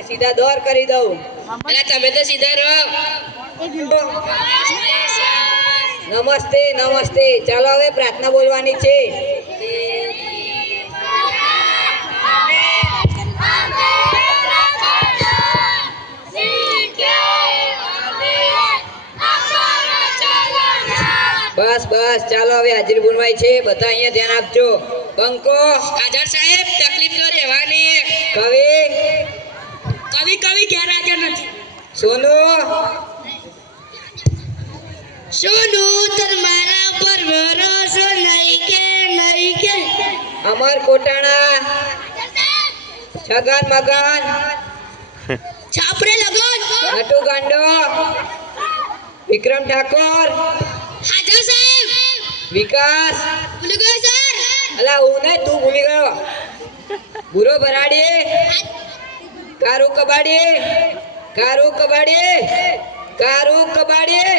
सीधा दौर કરી દઉં અલા તમે તો સીધા રહો. નમસ્તે નમસ્તે ચાલો હવે પ્રાર્થના બોલવાની છે બસ બસ ચાલો હવે હાજરી બોલવાય છે બધા અહીંયા ધ્યાન આપજો બંકો આઝાદ સાહેબ તકલીફ તો રહેવાની. કવિ કવિ કવિ ગેરહાજર નથી. સોનુ સોનુ તર મારા પર ભરોસો નહીં કે અમર કોટાણા છગન મગન છાપરે લગન નટુ ગાંડો વિક્રમ ઠાકોર આઝાદ સાહેબ વિકાસ ભૂલી ગયો સર. અલા હું નહીં તું ભૂલી ગયો ભૂરો ભરાડી કારુ કબાડી કારુ કબાડી કારુ કબાડી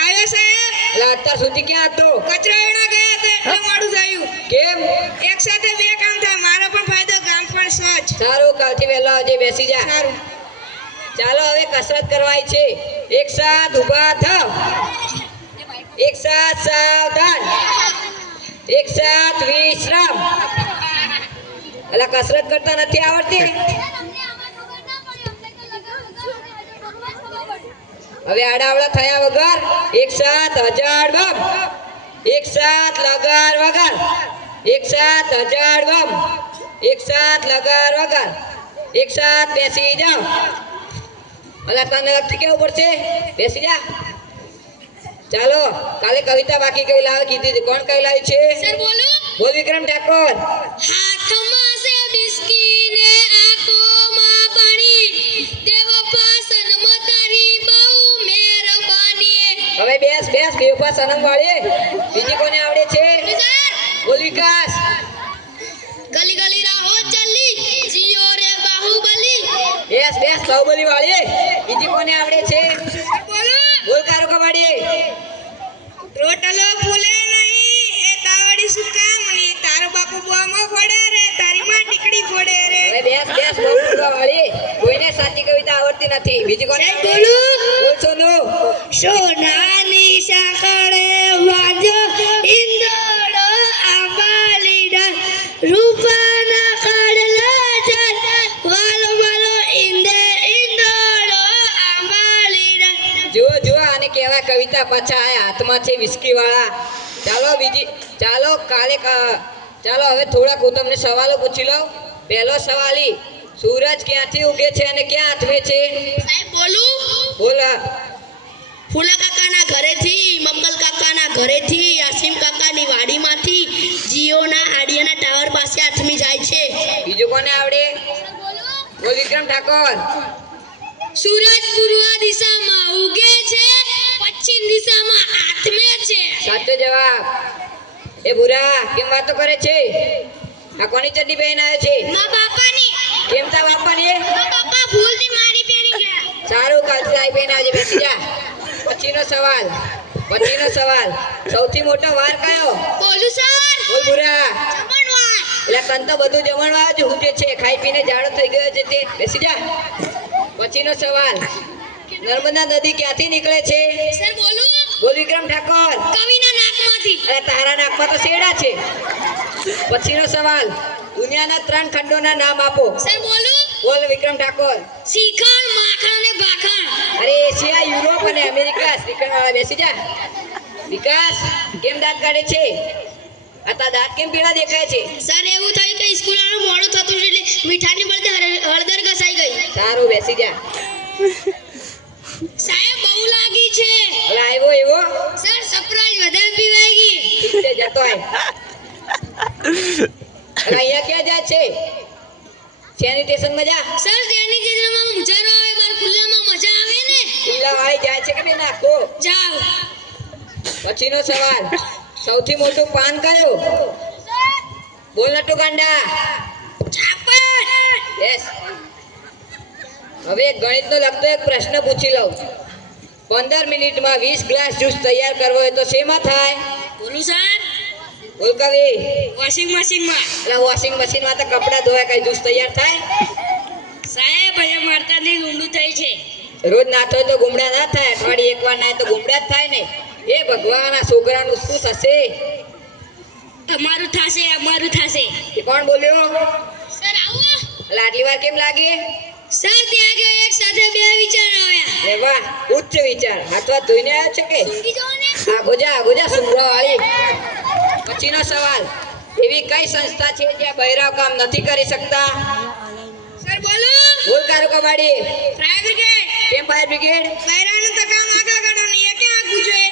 આવ્યો સાહેબ. અલા અત્યાર સુધી ક્યાં હતો કચરો વેણા ગયા તો એટલે મોડું થયું. કેમ એક સાથે બે કામ થાય, મારો પણ ફાયદો ગામ પણ સ્વચ્છ. સારું કાલથી વહેલા આવજે બેસી જા સારું. ચાલો હવે કસરત કરવાની છે એક સાથ ઊભા થાવ એક સાથ સાવધાન એક સાથ વિશ્રામ અલા કસરત કરતા નથી આવડતી હવે આડાવડા થયા વગર એક સાથ હજાર બમ એક સાથ લગાર વગર એક સાથ હજાર બમ એક સાથ લગાર વગર એક સાથ બેસી જાઓ અલા તને લગતી કેવું પડશે બેસી જા ચાલો કાલે કવિતા બાકી કઈ લાવે કીધી હતી કોણ કઈ લાવી છે સર બોલું. બોલ વિક્રમ ઠાકોર હાથમાં છે બિસ્કી ને આંખોમાં પાણી, દેવો પાસનમાં તારી બહુ મહેરબાની. હવે બેસ બેસ બેવફા સનમ વાળી બીજી કોને આવડે છે સર બોલ વિકાસ ગલી ગલી રાહો ચાલી, જીઓ રે બાહુબલી. બેસ બેસ બાહુબલી વાળી બીજી કોને આવડે છે બોલું. બોલ કારો કબાડી રોટલો ફૂલે નહીં એ તાવડી સુકામણી, તારો બાપુ બોમો ફોડે રે, તારી માં ટીકડી ફોડે રે. હવે બેસ બેસ બાહુબલી વાળી કોઈને સાચી કવિતા આવડતી નથી બીજી કોને સાહેબ આવડે? બોલું. બોલ સોનુ સોનાની સાંકળે વાજો ઇંદોડો આંબાલીડા, રૂપાના કાઢલા ચાલ વાલો વાલો ઇંદોડો આંબાલીડા. જુઓ જુઓ આને કહેવાય કવિતા પાછા આ હાથમાં છે વિસ્કી વાળા ચાલો કાલે ચાલો હવે થોડાક હું તમને સવાલો પૂછી લઉં પહેલો સવાલી સૂરજ ક્યાંથી ઉગે છે અને ક્યાં આથમે છે સાહેબ બોલું. બોલા ફૂલા કાકાના ઘરેથી, મંગલ કાકાના ઘરેથી, યાસીમ કાકાની વાડીમાંથી, જીઓના આડિયાના ટાવર પાસે આથમી જાય છે. બીજું કોને આવડે બોલ વિક્રમ ઠાકોર સૂરજ પૂર્વ દિશામાં ઉગે છે, પશ્ચિમ દિશામાં આથમે છે. સાચો જવાબ એ ભૂરા કેમ વાતો કરે છે આ કોની ચડ્ડી પહેરીને આવ્યો છે મા બાપાની. કેમ તા બાપાની મા બાપા ભૂલથી મારી પહેરી ગયા. સારું કાલથી લાઈ પહેરીને આવજે બેસી જા પછીનો સવાલ સૌથી મોટો વાર કયો બોલું સર. બોલ ભૂરા જમણવાર. એટલે તન તો બધું જમણવા જ હુજે છે ખાઈ પીને જાડો થઈ ગયો છે તે બેસી જા પછીનો સવાલ નર્મદા નદી ક્યાંથી નીકળે છે સર બોલું. બોલ વિક્રમ ઠાકોર કવિના નાકમાંથી. અરે તારા નાકમાં તો શેડા છે પછીનો સવાલ દુનિયાના 3 ખંડોના નામ આપો સર બોલું. બોલ વિક્રમ ઠાકોર શ્રીખંડ, માખણ અને ભાખણ. અરે એશિયા યુરોપ અને અમેરિકા શ્રીખંડ વાળા બેસી જા વિકાસ કેમ દાંત કાઢે છે આ તારા દાંત કેમ પીળા દેખાય છે સર એવું થયું કે સ્કૂલ આવવાનું મોડું થતું હતું એટલે મીઠાની બદલે હળદર ઘસાઈ ગઈ. સારું બેસી જા સાહેબ બહુ લાગી છે. ઓલા આવ્યો એવો સર સરપ્રાઈઝ વધારે પીવાઈ ગઈ. ઠીક છે જતો આય અરે અહીંયા ક્યાં જાય છે સેનિટેશનમાં જા સર તેની જેમાં મુજારો આવે બાર ખુલ્લામાં મજા આવે ને. ખુલ્લા વાળી જાય છે કે બે નાખો જાવ. પછીનો સવાલ સૌથી મોટું પાન કયું બોલ નટુ ગાંડા છાપડ. યસ હવે ગણિતનો લગતો એક પ્રશ્ન પૂછી લઉં 15 મિનિટમાં 20 ગ્લાસ જ્યુસ તૈયાર કરવો હોય તો શેમાં થાય બોલું સર. બોલ કવિ. વોશિંગ મશીનમાં. એટલે વોશિંગ મશીનમાં તો કપડાં ધોવા કઈ જ્યુસ તૈયાર થાય? સાહેબ અહીંયા મારતાની ઊંડું થઈ છે. રોજ નાતો હોય તો ગુમડા ના થાય, અઠવાડિયે એકવાર નાય તો ગુમડા જ થાય ને. એ ભગવાન, આ છોકરાનું શું થશે? અમારું થશે, અમારું થશે. એ કોણ બોલ્યો? સર આવો. એટલે આટલી વાર કેમ લાગી? સર ત્યાં ગયો એક સાથે બે વિચાર આવ્યા. એ વાહ, ઉચ્ચ વિચાર. હાથ વાત ધોઈને આવ્યો છે કે? ઊંઘી જાઓ ને. આગો જા સુંદરા વાળી. પછીનો સવાલ, એવી કઈ સંસ્થા છે જ્યાં બહેરાવ કામ નથી કરી શકતા? સર બોલો. બોલ કારું કબાડી. Fire brigade. કેમ ફાયર બ્રિગેડ? બૈરાનું તો કામ આગળ કાઢવાનું, એ ક્યાં આગું જોઈએ?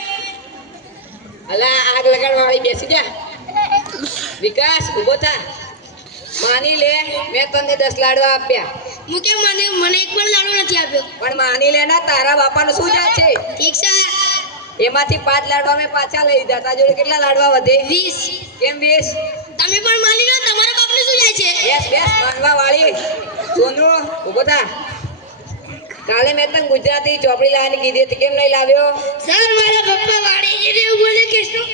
અલા આગ લગાડવા વાળી બેસી જા. વિકાસ ઉભો થા. માની લે મેં તને 10 લાડવા આપ્યા, મુકે મને એક પણ લાડુ નથી આપ્યો. પણ માની લે ના તારા બાપાનું શું જાય છે? ઠીક સર. એમાંથી 5 લાડવા મેં પાછા લઈ લીધા. તારા જોડે કેટલા લાડવા વધે? 20. કેમ 20? તમે પણ માની લો તમારા બાપને શું જાય છે? બેસ માનવા વાળી. સોનુ ઉભો થા. કાલે મેં તને ગુજરાતી ચોપડી લાવવાની કીધી હતી, કેમ નહીં લાવ્યો? સર મારા પપ્પા વાડી જઈને એવું બોલે કે શું?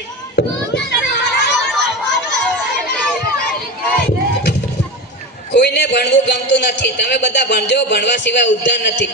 કોઈને ભણવું ગમતું નથી. તમે બધા ભણજો, ભણવા સિવાય ઉદ્ધાર નથી.